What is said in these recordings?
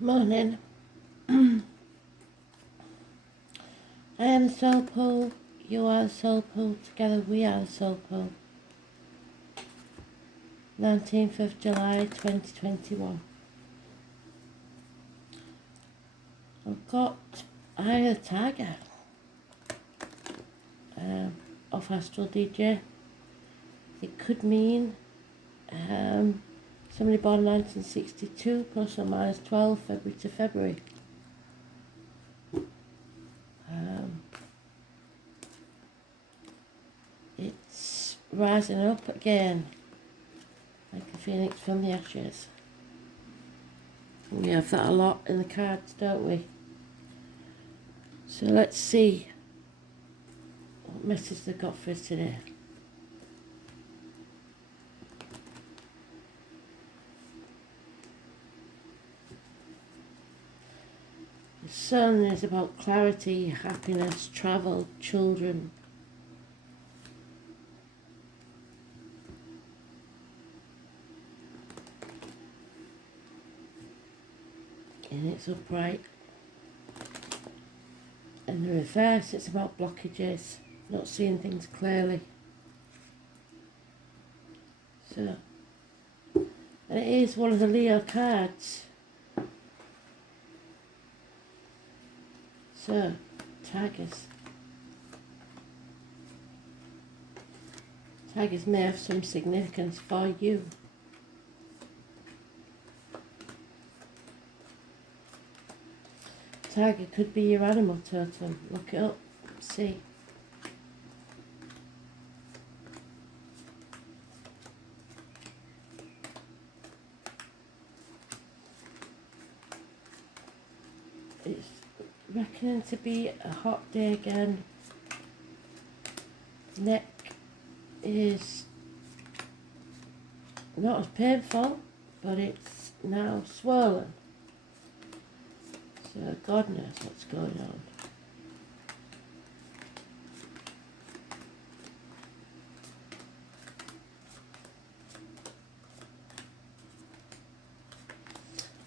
Morning. I am the soul pool, you are the soul pool, together we are the soul pool. 19th of July 2021. I had a tiger off Astral DJ. It could mean somebody born 1962 plus or minus 12 February to February. It's rising up again like a phoenix from the ashes. We have that a lot in the cards, don't we? So let's see what message they've got for us today. The sun is about clarity, happiness, travel, children. And it's upright. And the reverse, it's about blockages, not seeing things clearly. So, and it is one of the Leo cards. So, tigers. Tigers may have some significance for you. Tiger could be your animal totem. Look it up, see. It's reckoning to be a hot day again. Neck is not as painful, but it's now swollen. So God knows what's going on.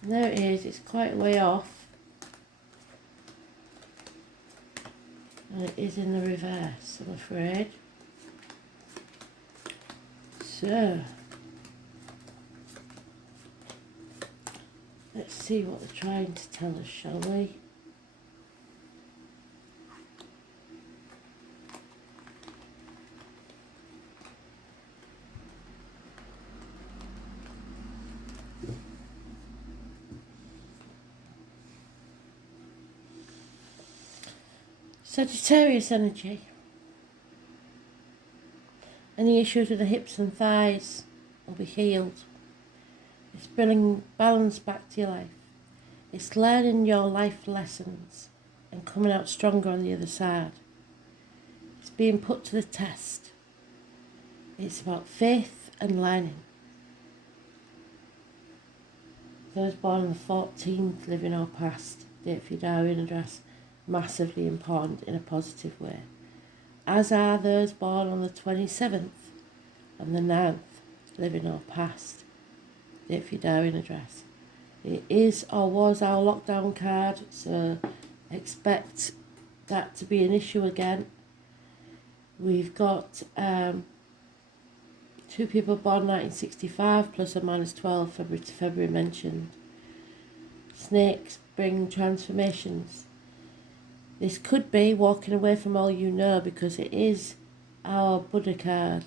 And there it is, it's quite a way off. And it is in the reverse, I'm afraid. So, let's see what they're trying to tell us, shall we? Sagittarius energy. Any issues with the hips and thighs will be healed. It's bringing balance back to your life. It's learning your life lessons and coming out stronger on the other side. It's being put to the test. It's about faith and learning. Those born on the 14th, living our past, date for your diary and address, massively important in a positive way. As are those born on the 27th and the 9th, living our past, date for your diary and address. It is or was our lockdown card, so expect that to be an issue again. We've got 2 people born 1965 plus or minus 12 February to February mentioned. Snakes bring transformations. This could be walking away from all you know, because it is our Buddha card.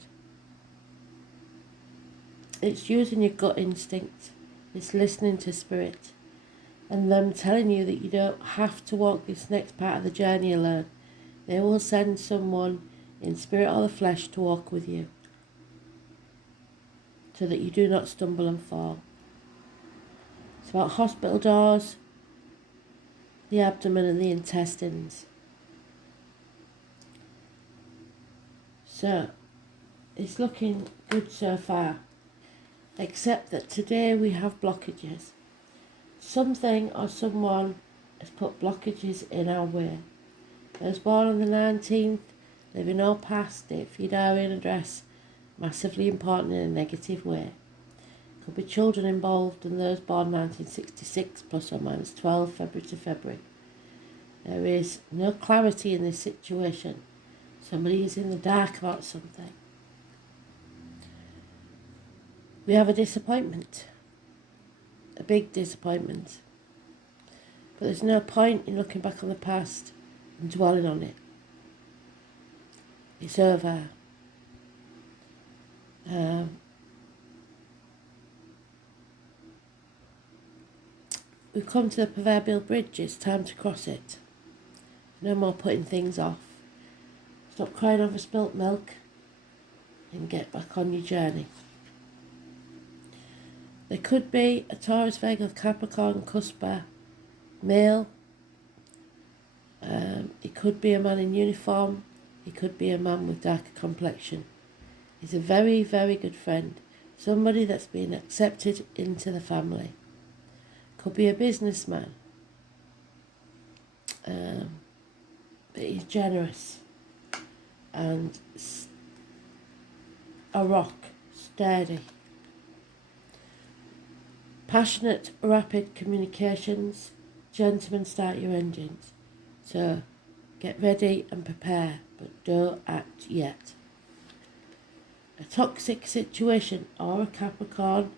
It's using your gut instinct. It's listening to spirit and them telling you that you don't have to walk this next part of the journey alone. They will send someone in spirit or the flesh to walk with you so that you do not stumble and fall. It's about hospital doors, the abdomen and the intestines. So, it's looking good so far, except that today we have blockages. Something or someone has put blockages in our way. Those born on the 19th, living all past, date for your diary and address, massively important in a negative way. Could be children involved and those born 1966 plus or minus 12 February to February. There is no clarity in this situation. Somebody is in the dark about something. We have a disappointment. A big disappointment. But there's no point in looking back on the past and dwelling on it. It's over. We've come to the proverbial bridge. It's time to cross it. No more putting things off. Stop crying over spilt milk and get back on your journey. There could be a Taurus, Virgo, Capricorn, Cusper, male. It could be a man in uniform. It could be a man with darker complexion. He's a very, very good friend. Somebody that's been accepted into the family. Could be a businessman. But he's generous. And a rock, sturdy. Passionate, rapid communications. Gentlemen, start your engines. So get ready and prepare, but don't act yet. A toxic situation or a Capricorn.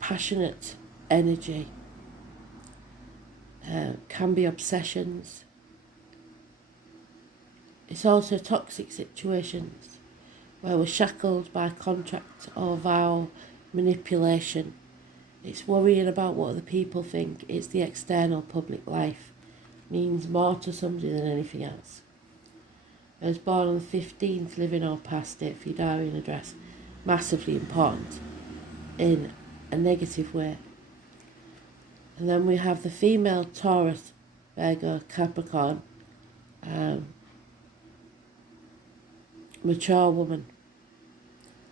Passionate energy. Can be obsessions. It's also toxic situations where we're shackled by contract or vow, manipulation. It's worrying about what other people think. It's the external public life. Means more to somebody than anything else. Those born on the 15th, living or past it for your diary and address. Massively important in a negative way. And then we have the female Taurus, Virgo, Capricorn, mature woman.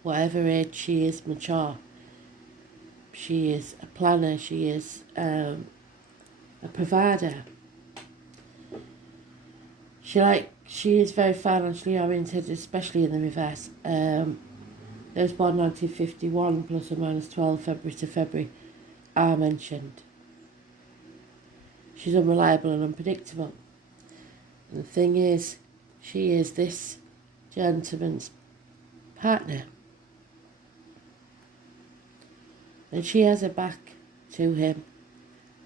Whatever age she is, mature. She is a planner, she is a provider. She is very financially oriented, especially in the reverse. Those born 1951 plus or minus 12 February to February are mentioned. She's unreliable and unpredictable. And the thing is, she is this gentleman's partner. And she has her back to him.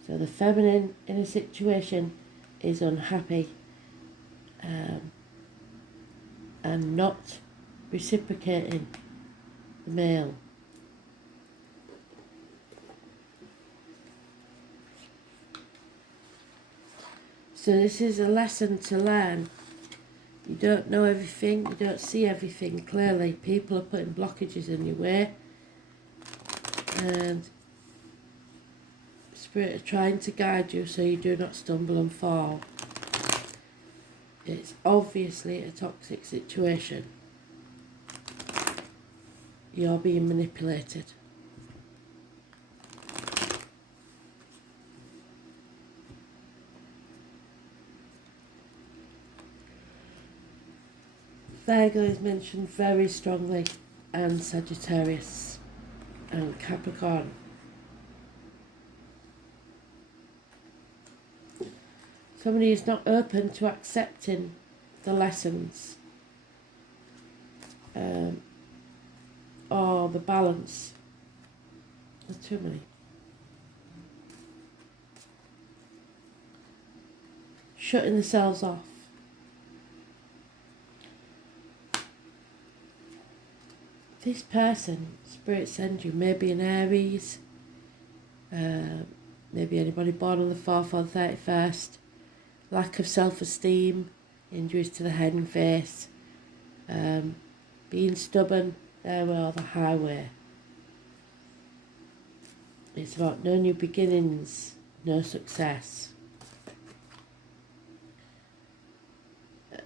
So the feminine in a situation is unhappy and not reciprocating the male. So this is a lesson to learn. You don't know everything, you don't see everything clearly. People are putting blockages in your way. And Spirit are trying to guide you so you do not stumble and fall. It's obviously a toxic situation. You're being manipulated. Virgo is mentioned very strongly, and Sagittarius and Capricorn. Somebody is not open to accepting the lessons or the balance. There's too many. Shutting themselves off. This person, Spirit sends you, maybe an Aries, maybe anybody born on the 4th or the 31st, lack of self-esteem, injuries to the head and face, being stubborn, there we are, the highway. It's about no new beginnings, no success.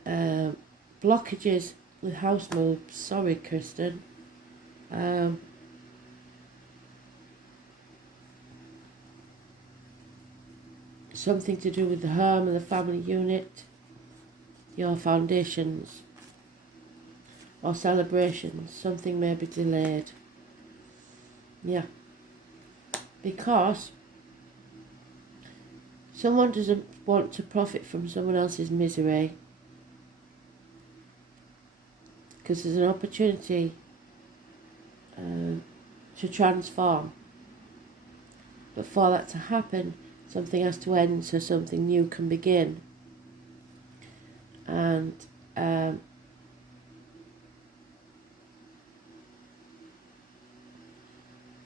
Blockages with house moves, sorry Kristen. Something to do with the home and the family unit, your foundations. or celebrations, something may be delayed. Yeah. Because someone doesn't want to profit from someone else's misery, because there's an opportunity to transform. But for that to happen, something has to end so something new can begin. And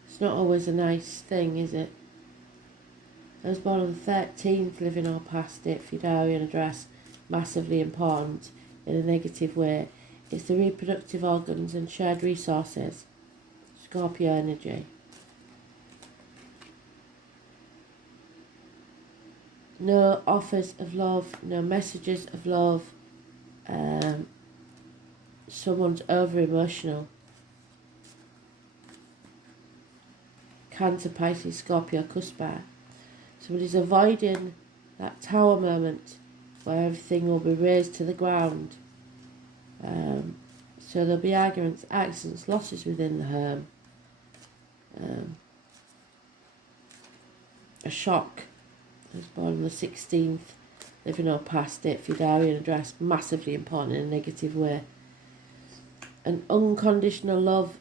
it's not always a nice thing, is it? Those born on the 13th, living or past it, Fidarian address, massively important in a negative way. It's the reproductive organs and shared resources. Scorpio energy. No offers of love, no messages of love. Someone's over emotional. Cancer, Pisces, Scorpio, Cuspa. Somebody's avoiding that tower moment where everything will be raised to the ground. So there'll be arguments, accidents, losses within the home. A shock. I was born on the 16th, living or past it, Fidarian address, massively important in a negative way. An unconditional love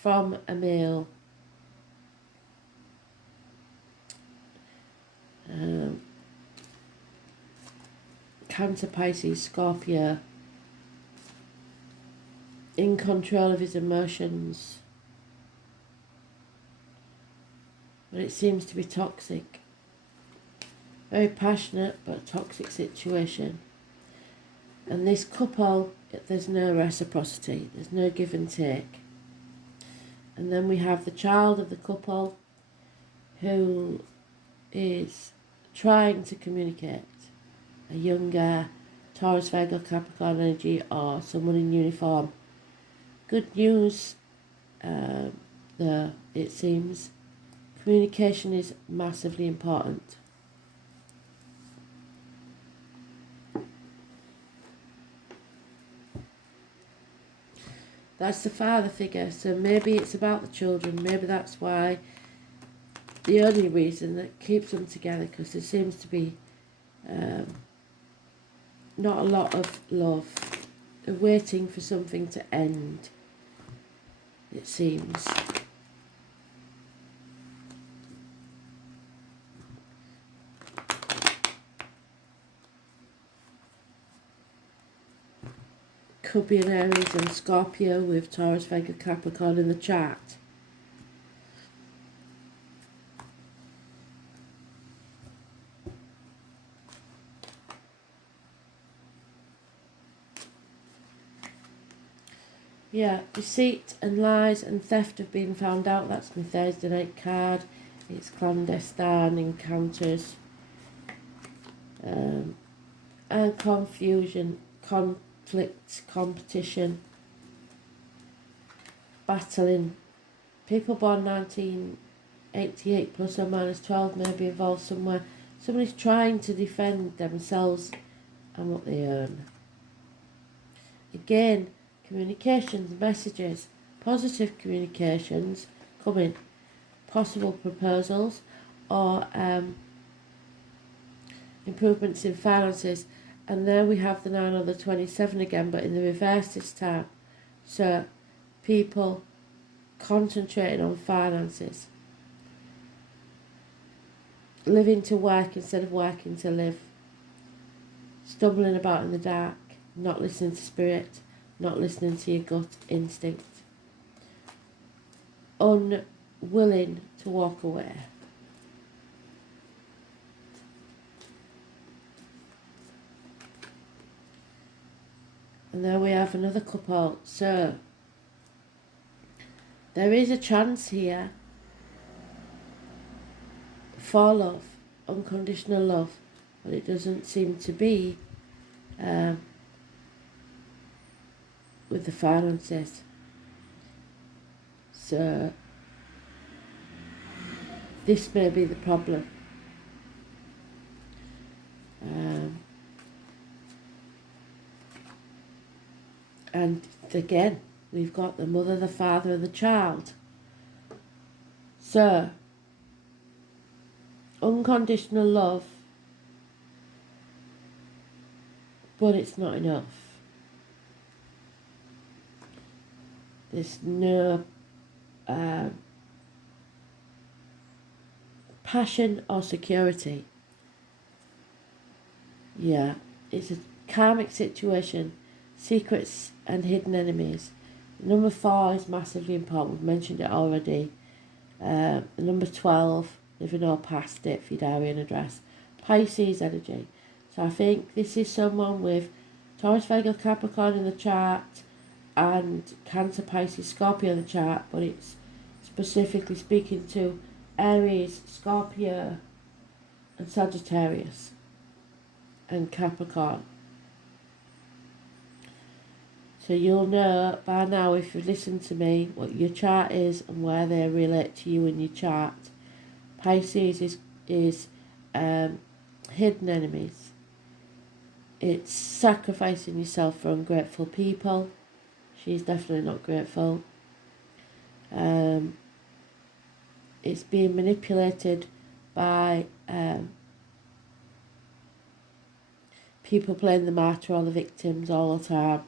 from a male. Cancer, Pisces, Scorpio. In control of his emotions. But it seems to be toxic. Very passionate but toxic situation. And this couple, there's no reciprocity. There's no give and take. And then we have the child of the couple who is trying to communicate. A younger Taurus, Virgo, Capricorn energy, or someone in uniform. Good news, though, it seems. Communication is massively important. That's the father figure, so maybe it's about the children, maybe that's why, the only reason that keeps them together, because there seems to be not a lot of love. They're waiting for something to end, it seems. Could be an Aries and Scorpio with Taurus, Virgo, Capricorn in the chart. Yeah, deceit and lies and theft have been found out. That's my Thursday night card. It's clandestine encounters. And confusion, conflict, competition, battling. People born 1988 plus or minus 12 may be involved somewhere. Somebody's trying to defend themselves and what they earn. Again, communications, messages, positive communications coming, possible proposals or improvements in finances. And there we have the 9 or the 27 again, but in the reverse this time. So people concentrating on finances, living to work instead of working to live, stumbling about in the dark, not listening to spirit, not listening to your gut instinct, unwilling to walk away. And there we have another couple. So there is a chance here for love, unconditional love, but it doesn't seem to be with the finances. So this may be the problem. And again, we've got the mother, the father, and the child. So, unconditional love, but it's not enough. There's no passion or security. Yeah, it's a karmic situation, secrets and hidden enemies. Number 4 is massively important. We've mentioned it already. Number 12, living or past date for your diary and address. Pisces energy. So I think this is someone with Taurus, Virgo, Capricorn in the chart and Cancer, Pisces, Scorpio in the chart, but it's specifically speaking to Aries, Scorpio and Sagittarius and Capricorn. So you'll know by now, if you've listened to me, what your chart is and where they relate to you in your chart. Pisces is hidden enemies. It's sacrificing yourself for ungrateful people. She's definitely not grateful. It's being manipulated by people playing the martyr or the victims all the time.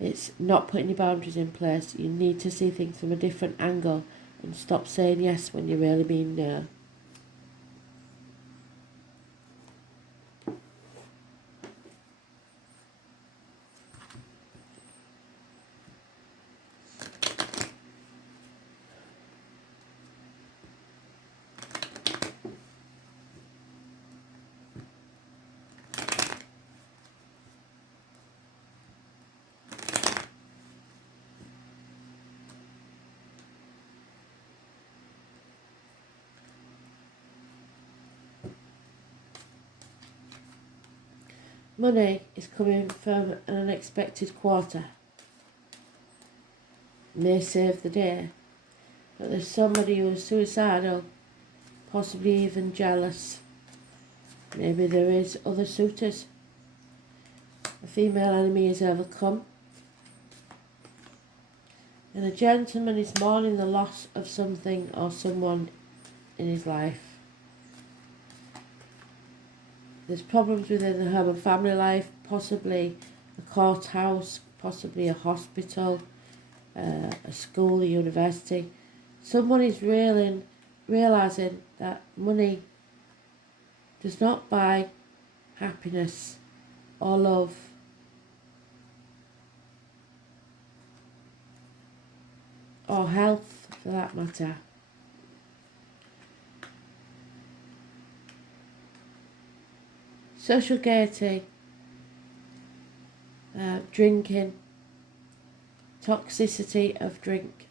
It's not putting your boundaries in place. You need to see things from a different angle and stop saying yes when you really mean no. Money is coming from an unexpected quarter. May save the day, but there's somebody who is suicidal, possibly even jealous. Maybe there is other suitors. A female enemy is overcome. And a gentleman is mourning the loss of something or someone in his life. There's problems within the home and family life, possibly a courthouse, possibly a hospital, a school, a university. Someone is realising that money does not buy happiness or love. Or health, for that matter. Social gaiety, drinking, toxicity of drink.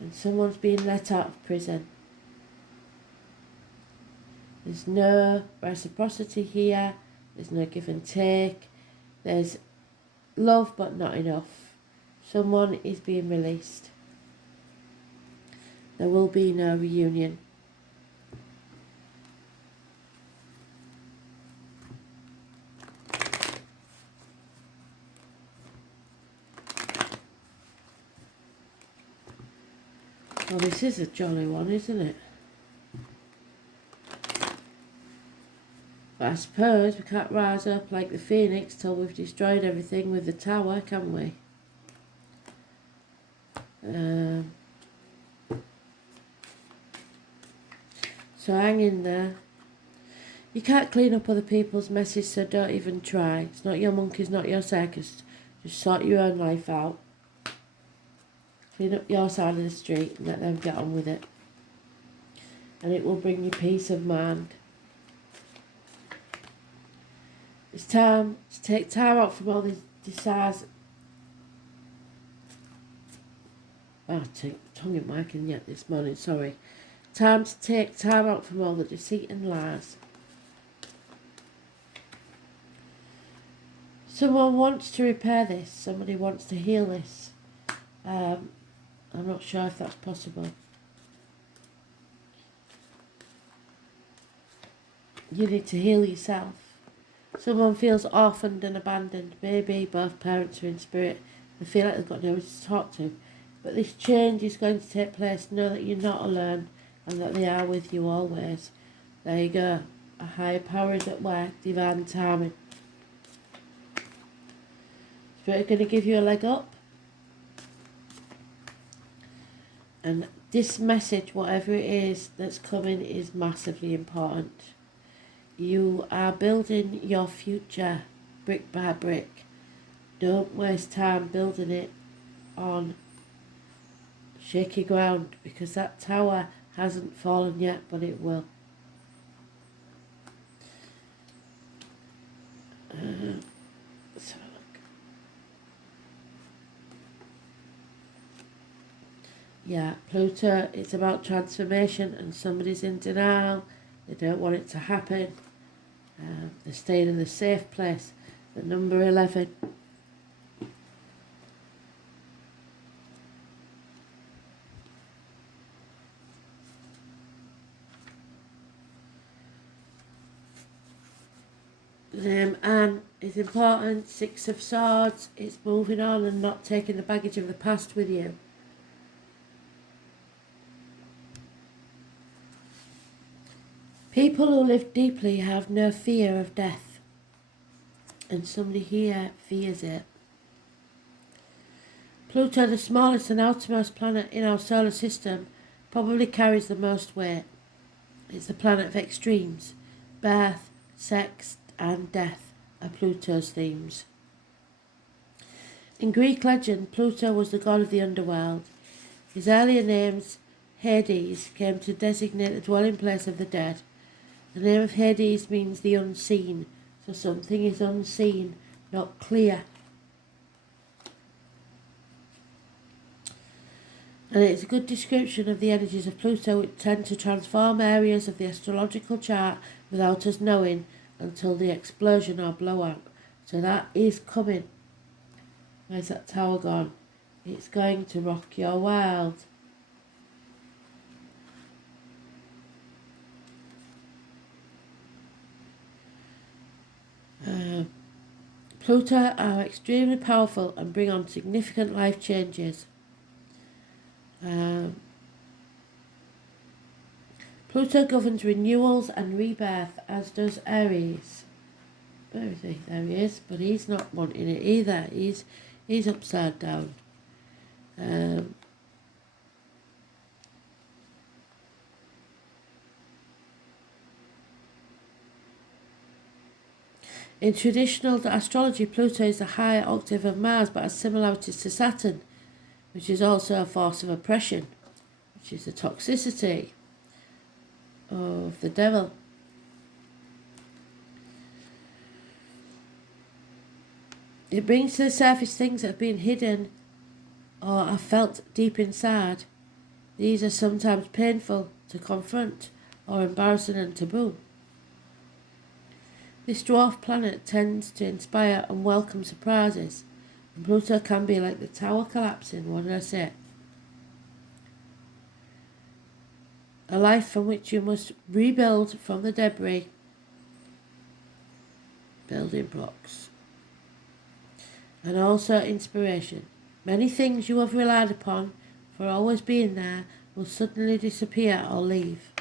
And someone's being let out of prison. There's no reciprocity here. There's no give and take. There's love but not enough. Someone is being released. There will be no reunion. Well, this is a jolly one, isn't it? But I suppose we can't rise up like the phoenix till we've destroyed everything with the tower, can we? So hang in there. You can't clean up other people's messes, so don't even try. It's not your monkeys, not your circus. Just sort your own life out. Clean up your side of the street and let them get on with it. And it will bring you peace of mind. It's time to take time out from all these desires. Tongue in my can yet this morning, sorry. Time to take time out from all the deceit and lies. Someone wants to repair this. Somebody wants to heal this. I'm not sure if that's possible. you need to heal yourself. Someone feels orphaned and abandoned. Maybe both parents are in spirit. They feel like they've got nobody to talk to. But this change is going to take place. Know that you're not alone and that they are with you always. There you go. A higher power is at work. Divine timing. Spirit are going to give you a leg up. And this message, whatever it is that's coming, is massively important. You are building your future brick by brick. Don't waste time building it on shaky ground, because that tower hasn't fallen yet, but it will. Let's have a look. Yeah, Pluto, it's about transformation, and somebody's in denial. They don't want it to happen. They're staying in the safe place. The number 11. Anne is important. 6 of Swords. It's moving on and not taking the baggage of the past with you. People who live deeply have no fear of death. And somebody here fears it. Pluto, the smallest and outermost planet in our solar system, probably carries the most weight. It's the planet of extremes. Birth, sex, and death are Pluto's themes. In Greek legend, Pluto was the god of the underworld. His earlier names, Hades, came to designate the dwelling place of the dead. The name of Hades means the unseen, so something is unseen, not clear. And it's a good description of the energies of Pluto, which tend to transform areas of the astrological chart without us knowing until the explosion or blowout. So that is coming. Where's that tower gone? It's going to rock your world. Pluto are extremely powerful and bring on significant life changes. Pluto governs renewals and rebirth, as does Aries. Where is he? There he is, but he's not wanting it either. He's upside down. In traditional astrology, Pluto is the higher octave of Mars, but has similarities to Saturn, which is also a force of oppression, which is the toxicity of the devil. It brings to the surface things that have been hidden or are felt deep inside. These are sometimes painful to confront or embarrassing and taboo. This dwarf planet tends to inspire and welcome surprises, and Pluto can be like the tower collapsing. What did I say? A life from which you must rebuild from the debris. Building blocks. And also inspiration. Many things you have relied upon for always being there will suddenly disappear or leave.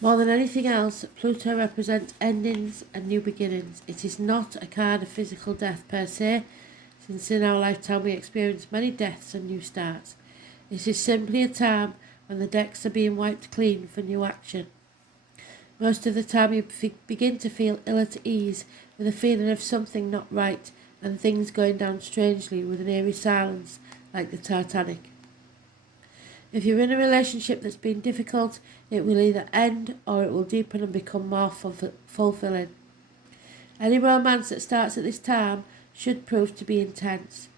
More than anything else, Pluto represents endings and new beginnings. It is not a card of physical death per se, since in our lifetime we experience many deaths and new starts. It is simply a time when the decks are being wiped clean for new action. Most of the time you begin to feel ill at ease, with a feeling of something not right and things going down strangely with an eerie silence, like the Titanic. If you're in a relationship that's been difficult, it will either end or it will deepen and become more fulfilling. Any romance that starts at this time should prove to be intense.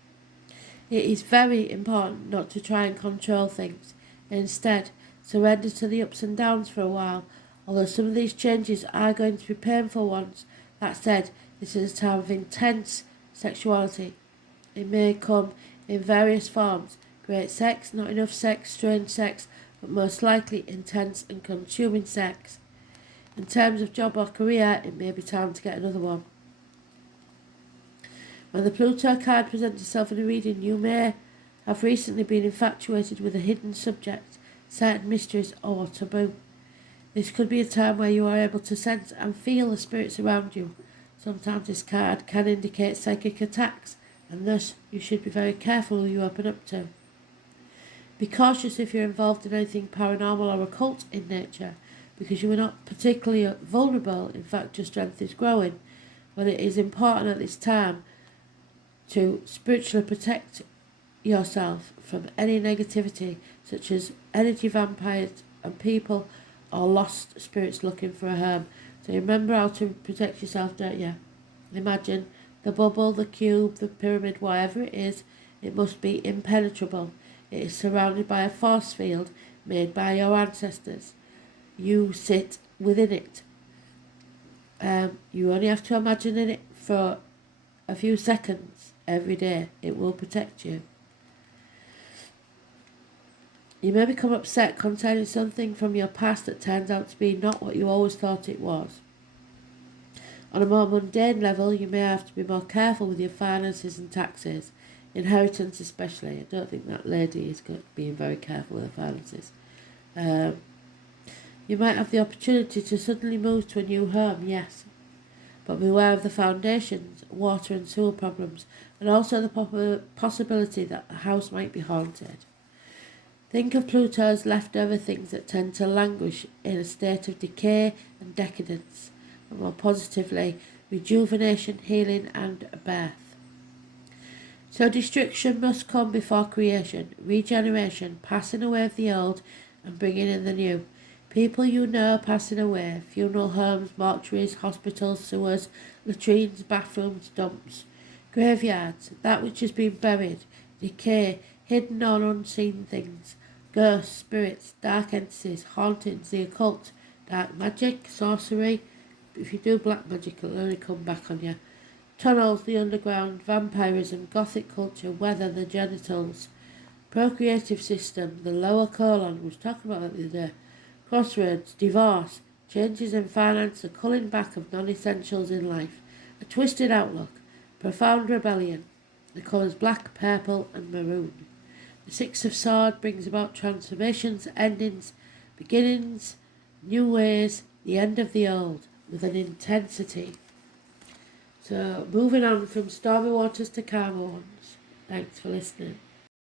It is very important not to try and control things. Instead, surrender to the ups and downs for a while. Although some of these changes are going to be painful ones, that said, this is a time of intense sexuality. It may come in various forms. Great sex, not enough sex, strange sex, but most likely intense and consuming sex. In terms of job or career, it may be time to get another one. When the Pluto card presents itself in a reading, you may have recently been infatuated with a hidden subject, certain mysteries or taboo. This could be a time where you are able to sense and feel the spirits around you. Sometimes this card can indicate psychic attacks, and thus you should be very careful who you open up to. Be cautious if you're involved in anything paranormal or occult in nature, because you are not particularly vulnerable. In fact, your strength is growing. But it is important at this time to spiritually protect yourself from any negativity, such as energy vampires and people or lost spirits looking for a home. So remember how to protect yourself, don't you? Imagine the bubble, the cube, the pyramid, whatever it is, it must be impenetrable. It is surrounded by a force field made by your ancestors. You sit within it. You only have to imagine in it for a few seconds every day. It will protect you. You may become upset concerning something from your past that turns out to be not what you always thought it was. On a more mundane level, you may have to be more careful with your finances and taxes, inheritance especially. I don't think that lady is being very careful with her finances. You might have the opportunity to suddenly move to a new home, yes, but beware of the foundations, water and sewer problems, and also the possibility that the house might be haunted. Think of Pluto as leftover things that tend to languish in a state of decay and decadence, and more positively, rejuvenation, healing and birth. So destruction must come before creation, regeneration, passing away of the old and bringing in the new. People you know passing away, funeral homes, mortuaries, hospitals, sewers, latrines, bathrooms, dumps, graveyards, that which has been buried, decay, hidden or unseen things, ghosts, spirits, dark entities, hauntings, the occult, dark magic, sorcery. If you do black magic, it'll only come back on you. Tunnels, the underground, vampirism, gothic culture, weather, the genitals, procreative system, the lower colon, we was talking about that the other day, crossroads, divorce, changes in finance, the culling back of non-essentials in life, a twisted outlook, profound rebellion, the colours black, purple and maroon. The Six of Swords brings about transformations, endings, beginnings, new ways, the end of the old, with an intensity. So, moving on from stormy waters to calmer ones. Thanks for listening.